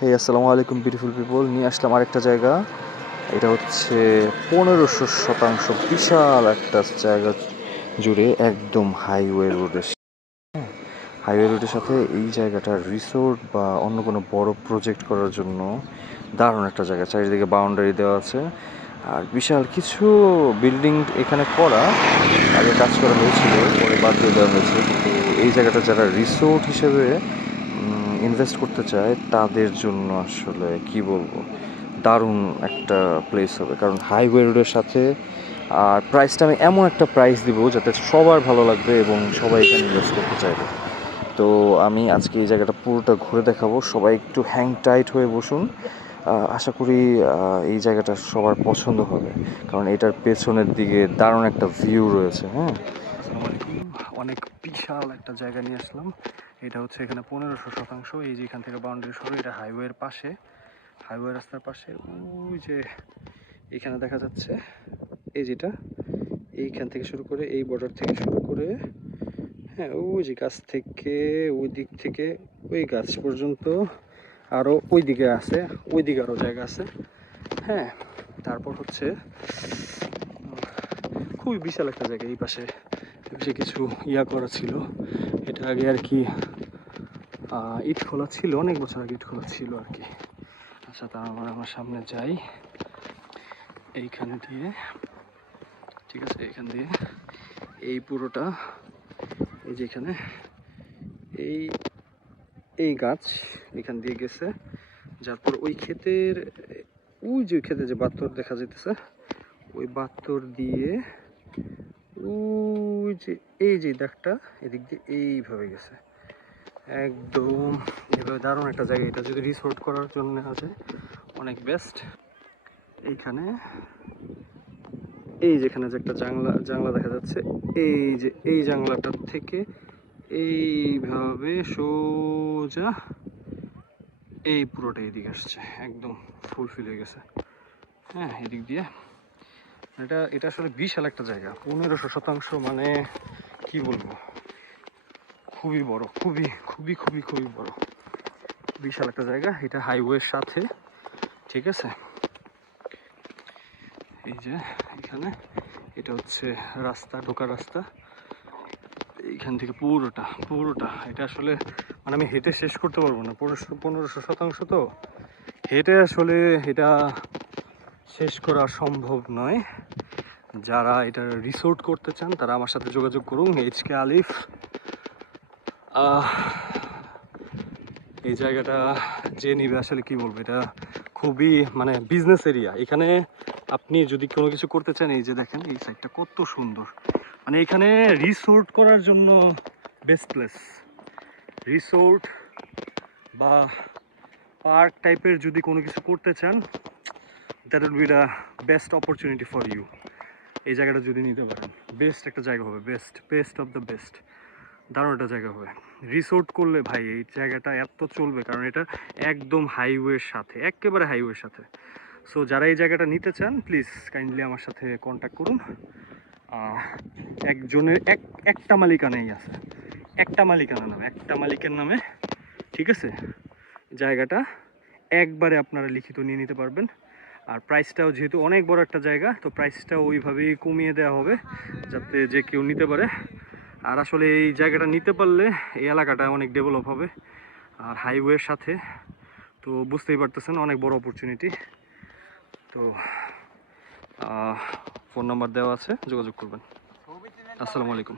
হে আসসালামু আলাইকুম beautiful people, নিয়ে আসলাম আরেকটা জায়গা। এটা হচ্ছে 1500 শতাংশ বিশাল একটা জায়গা জুড়ে একদম হাইওয়ে রোডের সাথে এই জায়গাটা রিসোর্ট বা অন্য কোনো বড় প্রজেক্ট করার জন্য দারুণ একটা জায়গা। চারিদিকে বাউন্ডারি দেওয়া আছে আর বিশাল কিছু বিল্ডিং এখানে করা, আগে কাজ করা হয়েছিল, পরে বাদ দিয়ে দেওয়া হয়েছে। কিন্তু এই জায়গাটা যারা রিসোর্ট হিসেবে ইনভেস্ট করতে চায় তাদের জন্য আসলে কি বলবো, দারুণ একটা প্লেস হবে। কারণ হাইওয়ে রোডের সাথে, আর প্রাইসটা আমি এমন একটা প্রাইস দিব যাতে সবার ভালো লাগবে এবং সবাই এখানে ইনভেস্ট করতে চাইবে। তো আমি আজকে এই জায়গাটা পুরোটা ঘুরে দেখাবো। সবাই একটু হ্যাং টাইট হয়ে বসুন। আশা করি এই জায়গাটা সবার পছন্দ হবে, কারণ এটার পেছনের দিকে দারুণ একটা ভিউ রয়েছে। হ্যাঁ, আসসালামু আলাইকুম। অনেক বিশাল একটা জায়গা নিয়ে আসলাম। এটা হচ্ছে এখানে 1500 শতাংশ। এই যে এখান থেকে বাউন্ডারি শুরু, এটা হাইওয়ের পাশে, হাইওয়ে রাস্তার পাশে। ওই যে এখানে দেখা যাচ্ছে, এই যেটা এইখান থেকে শুরু করে, এই বর্ডার থেকে শুরু করে, হ্যাঁ ওই যে গাছ থেকে ওই দিক থেকে ওই গাছ পর্যন্ত, আরও ওই দিকে আছে, ওই দিকে আরও জায়গা আছে। হ্যাঁ, তারপর হচ্ছে খুবই বিশাল একটা জায়গা। এই পাশে কিছু করা ছিল, এটা আগে আর কি ইট খোলা ছিল, অনেক বছর আগে ইট খোলা ছিল আর কি। আচ্ছা, তা আমার সামনে যাই এইখানে দিয়ে, ঠিক আছে, এইখান দিয়ে এই পুরোটা, এই যে এখানে এই এই গাছ এখান দিয়ে গেছে, যার পর ওই ক্ষেতের, ওই যে ক্ষেতে যে বাত্তর দেখা যেতেছে, ওই বাত্তর দিয়ে ওই যে এই যে দাগটা এদিক দিয়ে এইভাবে গেছে একদম এভাবে। দারুণ একটা জায়গা। এটা যদি রিসোর্ট করার জন্য আছে অনেক বেস্ট। এইখানে এই যেখানে যে একটা জানলা দেখা যাচ্ছে, এই যে এই জানলাটার থেকে এইভাবে সোজা এই পুরোটা এদিকে আসছে, একদম ফুলফিল হয়ে গেছে। হ্যাঁ, এদিক দিয়ে এটা আসলে বিশাল একটা জায়গা। 1500 শতাংশ মানে কি বলবো, খুবই বড়, খুবই খুবই খুবই খুবই বড়, বিশাল একটা জায়গা। এটা হাইওয়ের সাথে, ঠিক আছে। এই যে এখানে এটা হচ্ছে রাস্তা, ঢোকার রাস্তা। এইখান থেকে পুরোটা এটা আসলে মানে আমি হেঁটে শেষ করতে পারবো না। 1500 শতাংশ তো হেঁটে আসলে এটা শেষ করা সম্ভব নয়। যারা এটা রিসোর্ট করতে চান তারা আমার সাথে যোগাযোগ করুন, HK আলিফ। এই জায়গাটা যে নিবে আসলে কি বলবো, এটা খুবই মানে বিজনেস এরিয়া। এখানে আপনি যদি কোনো কিছু করতে চান, এই যে দেখেন এই সাইডটা কত সুন্দর, মানে এখানে রিসোর্ট করার জন্য বেস্ট প্লেস। রিসোর্ট বা পার্ক টাইপের যদি কোনো কিছু করতে চান, that will be the best opportunity for you. এই জায়গাটা যদি নিতে পারেন, বেস্ট একটা জায়গা হবে, বেস্ট অফ দ্য বেস্ট, দারুণ একটা জায়গা হবে। রিসোর্ট করলে ভাই এই জায়গাটা এত চলবে, কারণ এটা একদম হাইওয়ের সাথে, একেবারে হাইওয়ের সাথে। সো যারা এই জায়গাটা নিতে চান প্লিজ কাইন্ডলি আমার সাথে কন্ট্যাক্ট করুন। একজনের একটা মালিকানাই আছে, একটা মালিকের নামে, ঠিক আছে। জায়গাটা একবারে আপনারা লিখিত নিয়ে নিতে পারবেন। আর প্রাইসটাও যেহেতু অনেক বড় একটা জায়গা, তো প্রাইসটাও ওইভাবেই কমিয়ে দেওয়া হবে যাতে যে কেউ নিতে পারে। আর আসলে এই জায়গাটা নিতে পারলে এই এলাকাটা অনেক ডেভেলপ হবে, আর হাইওয়ের সাথে, তো বুঝতেই পারতেছেন অনেক বড় অপরচুনিটি। তো ফোন নাম্বার দেওয়া আছে, যোগাযোগ করবেন। আসসালামু আলাইকুম।